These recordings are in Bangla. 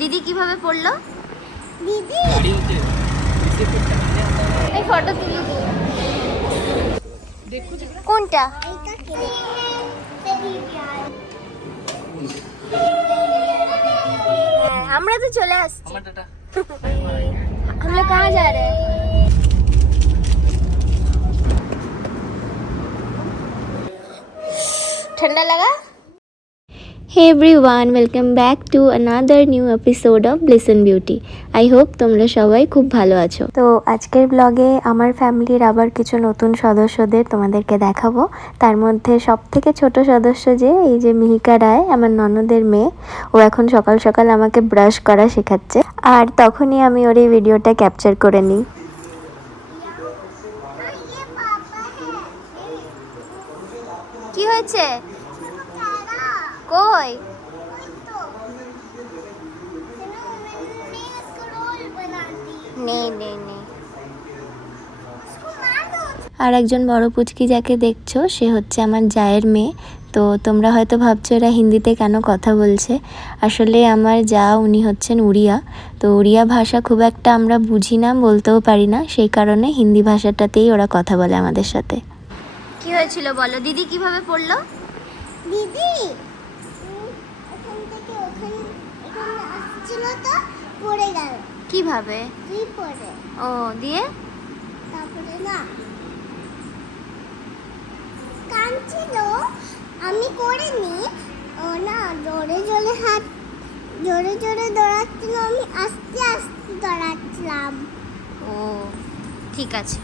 দিদি কিভাবে পড়লো দিদি এই ফটো তুলি কোনটা এইটা কিনে হ্যাঁ, আমরা তো চলে আসছি हम लोग कहाँ जा रहे हैं ठंडा लगा Hey everyone welcome back to another new episode of Bless Beauty I hope তোমরা সবাই খুব ভালো আছো। তো আজকের ব্লগে আমার ফ্যামিলির আবার কিছু নতুন সদস্যদের তোমাদেরকে দেখাবো। তার মধ্যে সব থেকে ছোটো সদস্য যে এই যে মিহিকা রায় আমার ননদের মেয়ে ও এখন সকাল সকাল আমাকে ব্রাশ করা শেখাচ্ছে। আর তখনই আমি ওর এই ভিডিওটা ক্যাপচার করে নিই। কি হয়েছে? কই? নেই নেই আর একজন বড় পুচকি যাকে দেখছ সে হচ্ছে আমার জায়ের মেয়ে। তো তোমরা হয়তো ভাবছ এরা হিন্দিতে কেন কথা বলছে। আসলে আমার যা উনি হচ্ছেন উড়িয়া। তো উড়িয়া ভাষা খুব একটা আমরা বুঝি না বলতেও পারি না। সেই কারণে হিন্দি ভাষাটাতেই ওরা কথা বলে আমাদের সাথে। কি হয়েছিল বলো? দিদি কীভাবে পড়ল? দিদি পড়ে গেল। কীভাবে? তুই পড়ে। ও দিয়ে? তারপরে না কাঁদছিল। আমি করিনি। ও না জোরে জোরে হাত জোরে জোরে দৌড়াচ্ছিল। আমি আস্তে আস্তে দৌড়াচ্ছিলাম। ও ঠিক আছে।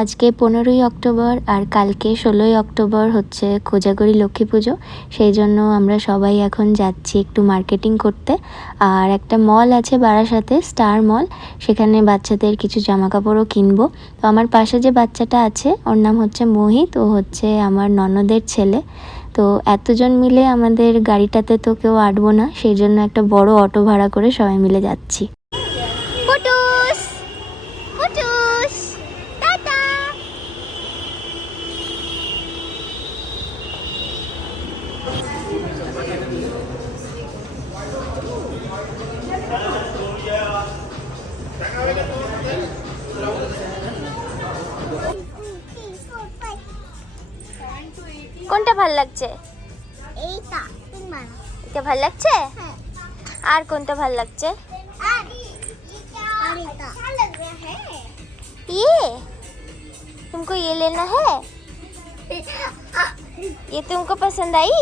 আজকে পনেরোই অক্টোবর আর কালকে ষোলোই অক্টোবর হচ্ছে কোজাগরি লক্ষ্মী পুজো। সেই জন্য আমরা সবাই এখন যাচ্ছি একটু মার্কেটিং করতে। আর একটা মল আছে বারাসাতে স্টার মল সেখানে বাচ্চাদের কিছু জামা কাপড়ও কিনবো। তো আমার পাশে যে বাচ্চাটা আছে, ওর নাম হচ্ছে মোহিত, ও হচ্ছে আমার ননদের ছেলে। তো এতজন মিলে আমাদের গাড়িটাতে তো কেউ আটবো না, সেই জন্য একটা বড় অটো ভাড়া করে সবাই মিলে যাচ্ছি। কোনটা ভাল লাগছে এইটা তোমার এটা ভাল লাগছে হ্যাঁ আর কোনটা ভাল লাগছে আর और এটা अच्छा लग रहा है ये तुमको ये लेना है ये तुमको पसंद आई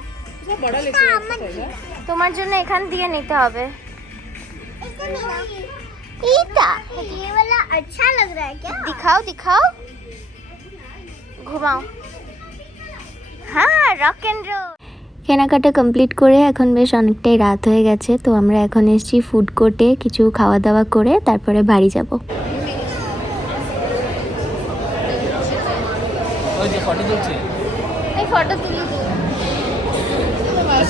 बड़ा इसका लेके अमन जी তোমার জন্য এখান দিয়ে নিতে হবে इसको नहीं ईटा ये वाला अच्छा लग रहा है क्या दिखाओ दिखाओ ঘুমাও হ্যাঁ রক এন্ড রোল কেনাকাটা কমপ্লিট করে এখন বেশ অনেকটাই রাত হয়ে গেছে তো আমরা এখন এসেছি ফুড কোর্টে কিছু খাওয়া দাওয়া করে তারপরে বাড়ি যাব ওই যে ফটো তুলছে এই ফটো তুলি তো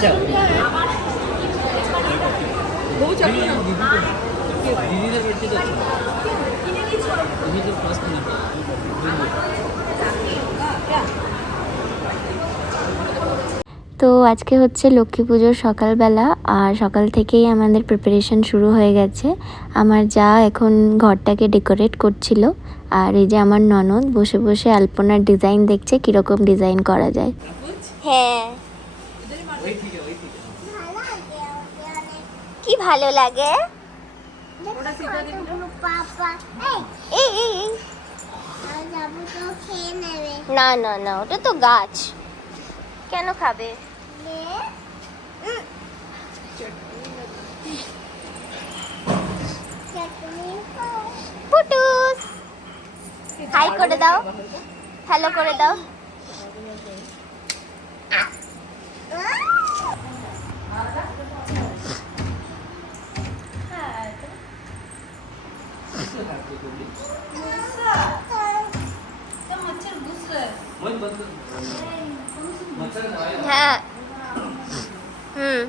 আজকে হচ্ছে লক্ষ্মী পুজোর সকালবেলা আর সকাল থেকেই আমাদের প্রিপারেশন শুরু হয়ে গেছে। আমার যা এখন ঘরটাকে ডেকোরেট করছিল আর এই যে আমার ননদ বসে বসে আলপনার ডিজাইন দেখছে কীরকম ডিজাইন করা যায়। হ্যাঁ ওই ঠিক ওই ঠিক কি ভালো লাগে? না না না ওটা তো গাছ। কেন খাবে? নে চটনি হাই করে দাও। হ্যালো করে দাও। হ্যাঁ। হুম।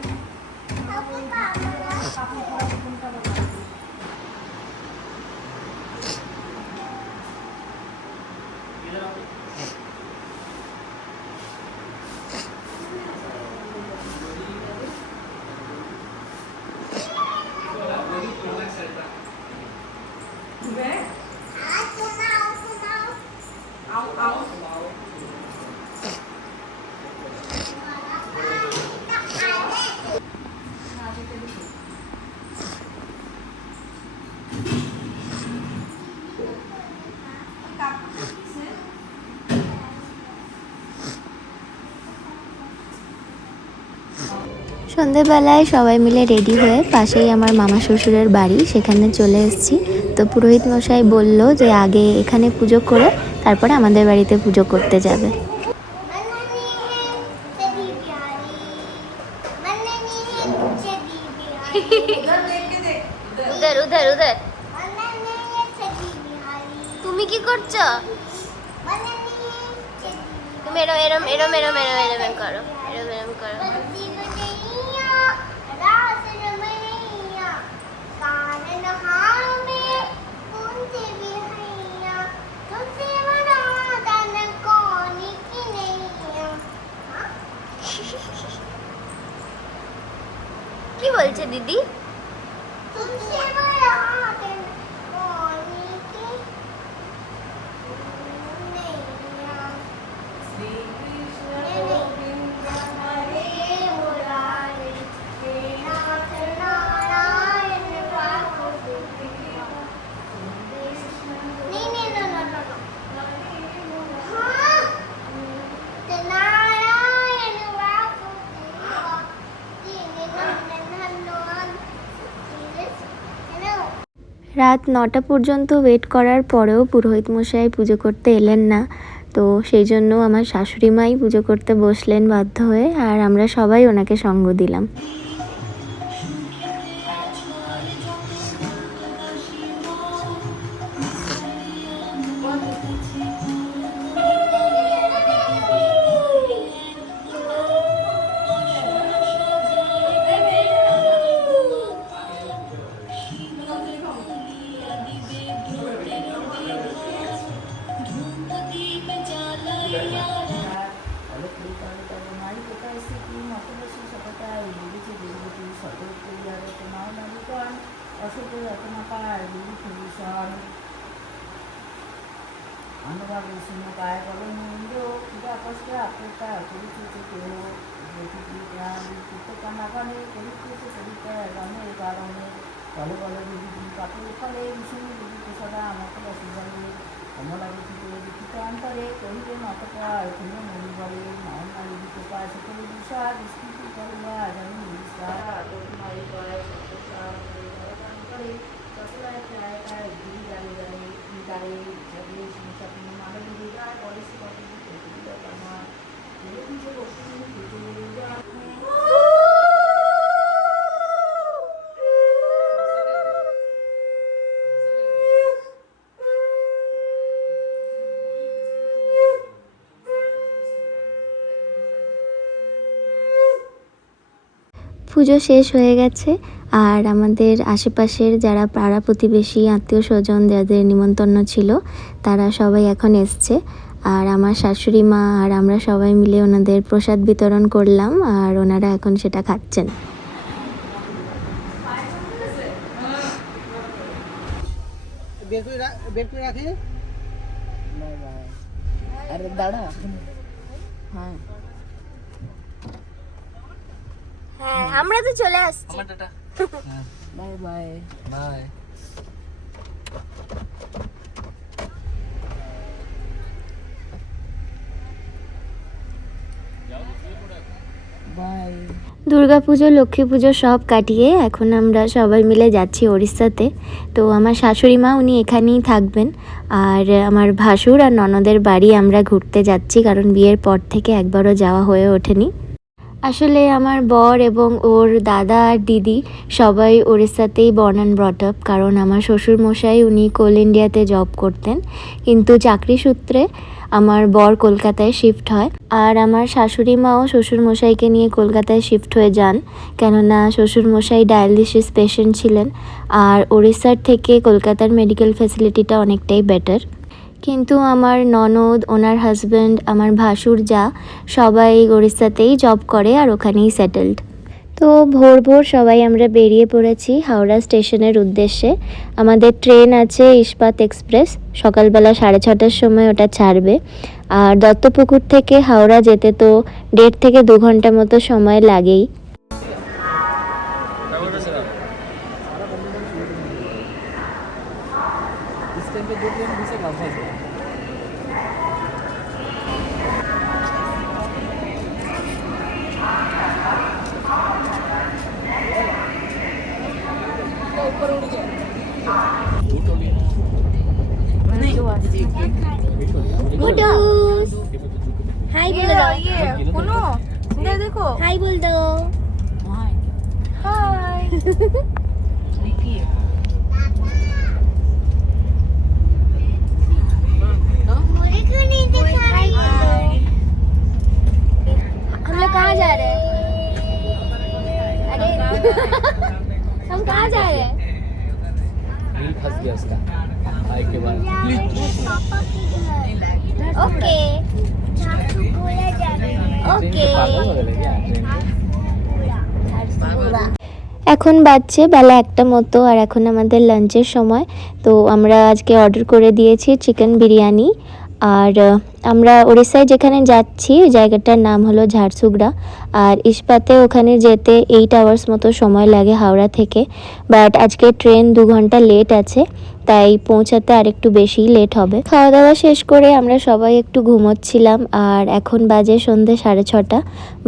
সন্ধেবেলায় সবাই মিলে রেডি হয়ে পাশেই আমার মামা শ্বশুরের বাড়ি, সেখানে চলে এসেছি। তো পুরোহিত মশাই বলল যে আগে এখানে পুজো করে, তারপরে আমাদের বাড়িতে পুজো করতে যাবে। তুমি কি করছ? তুমি এরম এরম এরম এরম এরম করো এরম এরম করো কি বলছে দিদি? রাত নটা পর্যন্ত ওয়েট করার পরেও পুরোহিত মশাই পুজো করতে এলেন না। তো সেই জন্য আমার শাশুড়ি মাই পুজো করতে বসলেন বাধ্য হয়ে, আর আমরা সবাই ওনাকে সঙ্গ দিলাম। तपस्या अपेक्षा गुरुजीचे देव गुरुजी ज्ञान पुस्तकांना गणे गुरुजीचे कविता गणे गाणे भलो भलो गुरुजी पाठवले फले विष्णू गुरुजी सदा मात्र सुधारे कमला गुरुजी लिखित अंतरे कविते मातका ऐकून मुली बरे माहुना गुरुजी पाय सकले दिशा दृष्टीची करुणा ज़मीन दिशा तोटमाई पाय सकले कसलाय काय काय गुरु गाणे गाणे गाणे जगेश मुसाफी পুজো শেষ হয়ে গেছে। আর আমাদের আশেপাশের যারা পাড়া প্রতিবেশী আত্মীয় স্বজন যাদের নিমন্ত্রণ ছিল তারা সবাই এখন এসছে। আর আমার শাশুড়ি মা আর আমরা সবাই মিলে ওনাদের প্রসাদ বিতরণ করলাম আর ওনারা এখন সেটা খাচ্ছেন। আরে দাঁড়া। হ্যাঁ। হ্যাঁ আমরা তো চলে আসছি। আমার tata. Bye bye. Bye. Bye. Durga Puja Lakshmi Puja সব কাটিয়ে এখন আমরা সবাই মিলে যাচ্ছি ওড়িশাতে। তো আমার শাশুড়ি মা উনি এখানেই থাকবেন। আর আমার ভাসুর আর ননদের বাড়ি আমরা ঘুরতে যাচ্ছি কারণ বিয়ের পর থেকে একবারও যাওয়া হয়ে ওঠেনি। আসলে আমার বর এবং ওর দাদা আর দিদি সবাই ওড়িশাতেই বর্ন অ্যান্ড ব্রট আপ কারণ আমার শ্বশুর মশাই উনি কোল ইন্ডিয়াতে জব করতেন। কিন্তু চাকরি সূত্রে আমার বর কলকাতায় শিফট হয় আর আমার শাশুড়ি মাও শ্বশুর মশাইকে নিয়ে কলকাতায় শিফট হয়ে যান, কেননা শ্বশুর মশাই ডায়ালিসিস পেশেন্ট ছিলেন। আর ওড়িশার থেকে কলকাতার মেডিকেল ফ্যাসিলিটিটা অনেকটাই বেটার কিন্তু আমার ননদ, ওনার হাজব্যান্ড আমার ভাসুর যা, সবাই ওড়িশাতেই জব করে আর ওখানেই সেটেলড তো ভোর ভোর সবাই আমরা বেরিয়ে পড়েছি হাওড়া স্টেশনের উদ্দেশ্যে। আমাদের ট্রেন আছে ইস্পাত এক্সপ্রেস, সকালবেলা সাড়ে ছটার সময় ওটা ছাড়বে। আর দত্তপুকুর থেকে হাওড়া যেতে তো দেড় থেকে দু ঘণ্টা মতো সময় লাগেই। ઉપર हाय बोल दो सुनो इधर देखो हाय बोल दो हाय कहाँ जा रहे हैं अरे हम कहाँ जा रहे हैं रील फंस गया उसका आए के बाद पापा की घर ओके झारसुगुड़ा जा रहे हैं ट्रेन के पागल हो गए क्या ट्रेन झारसुगुड़ा এখন বাজছে বেলা একটা মতো আর এখন আমাদের লাঞ্চের সময় তো আমরা আজকে অর্ডার করে দিয়েছি চিকেন বিরিয়ানি আর আমরা ওড়িশায় যেখানে যাচ্ছি ওই জায়গাটার নাম হলো ঝাড়সুগড়া। আর ইস্পাতে ওখানে যেতে এইট আওয়ার্স মতো সময় লাগে হাওড়া থেকে। বাট আজকে ট্রেন দু ঘণ্টা লেট আছে তাই পৌঁছাতে আর একটু বেশিই লেট হবে। খাওয়া দাওয়া শেষ করে আমরা সবাই একটু ঘুমোচ্ছিলাম আর এখন বাজে সন্ধে সাড়ে ছটা।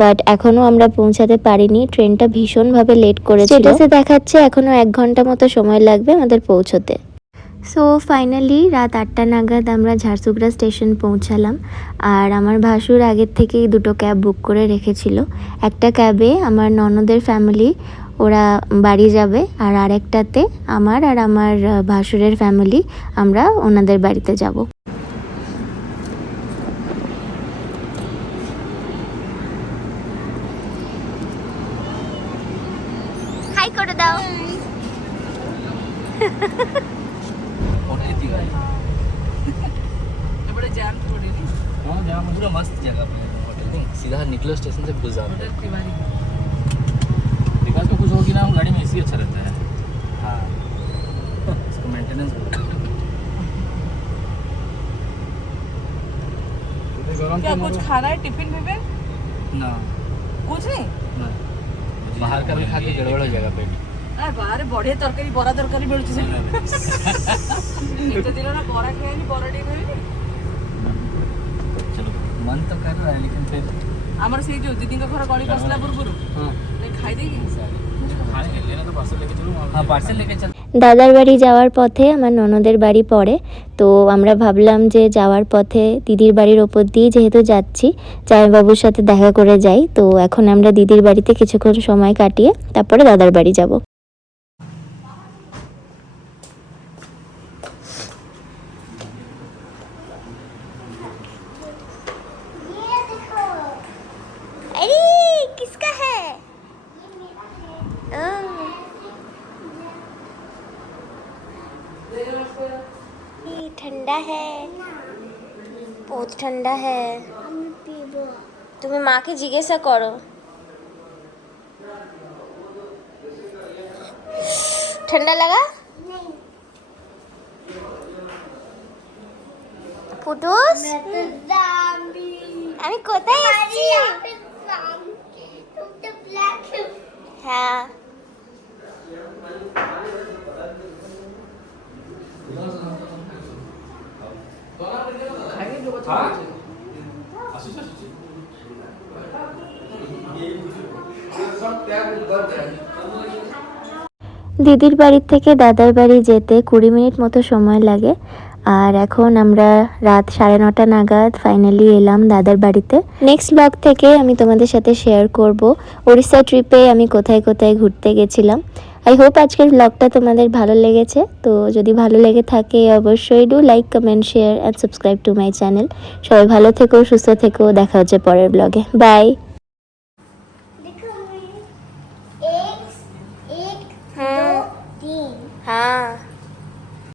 বাট এখনও আমরা পৌঁছাতে পারিনি ট্রেনটা ভীষণভাবে লেট স্টেটাসে দেখাচ্ছে এখনও এক ঘণ্টা মতো সময় লাগবে আমাদের পৌঁছতে। সো ফাইনালি রাত আটটা নাগাদ আমরা ঝাড়সুগড়া স্টেশন পৌঁছালাম। আর আমার ভাসুর আগের থেকেই দুটো ক্যাব বুক করে রেখেছিল। একটা ক্যাবে আমার ননদের ফ্যামিলি, ওরা বাড়ি যাবে, আর আরেকটাতে আমার আর আমার ভাসুরের ফ্যামিলি, আমরা ওনাদের বাড়িতে যাব। सीधा निकलो स्टेशन से घुस जाते हैं। विकास में कुछ होगी ना गाड़ी में ए अच्छा रहता है। हाँ। मेंटेनेंस क्या कुछ खा रहा है टिफ़िन विफिन? ना। कुछ नहीं? ना। बाहर का भी खा के गड़बड़ हो जाएगा पेट। अरे बाहर बढ़िया तरकारी बरा तरकारी मिलुଛି ଏତେ ଦିନ ନା ବରା ଖାଇନି ବରା ଟିକେ ଖାଇନି चलो मन तो कर रहा है लेकिन फिर ଆମର ସେଇ ଯୋଉ ଦିଦିଙ୍କ ଘର ଗଳି ବସିଲା ପୂର୍ବରୁ ଖାଇ দাদার বাড়ি যাওয়ার পথে আমার ননদের বাড়ি পড়ে তো আমরা ভাবলাম যে যাওয়ার পথে দিদির বাড়ির ওপর দিয়ে যেহেতু যাচ্ছি জামাইবাবুর সাথে দেখা করে যাই। তো এখন আমরা দিদির বাড়িতে কিছুক্ষণ সময় কাটিয়ে তারপরে দাদার বাড়ি যাব। बहुत ठंडा है हम पीबो তুমি মাকে জিজ্ঞাসা করো ঠান্ডা লাগা नहीं পুটুস मैं तो ज़ाम्बी আমি কোথায় अरे এসেছি 다? 아 진짜 দিদির বাড়ি থেকে দাদার বাড়ি যেতে কুড়ি মিনিট মতো সময় লাগে আর এখন আমরা রাত সাড়ে নটা নাগাদ ফাইনালি এলাম দাদার বাড়িতে। নেক্সট ব্লগ থেকে আমি তোমাদের সাথে শেয়ার করব। ওড়িশা ট্রিপে আমি কোথায় কোথায় ঘুরতে গেছিলাম। আই হোপ আজকের ব্লগটা তোমাদের ভালো লেগেছে। তো যদি ভালো লেগে থাকে অবশ্যই do like comment share and subscribe to my channel সবাই ভালো থেকো সুস্থ থেকো। দেখা হচ্ছে পরের ব্লগে বাই हाँ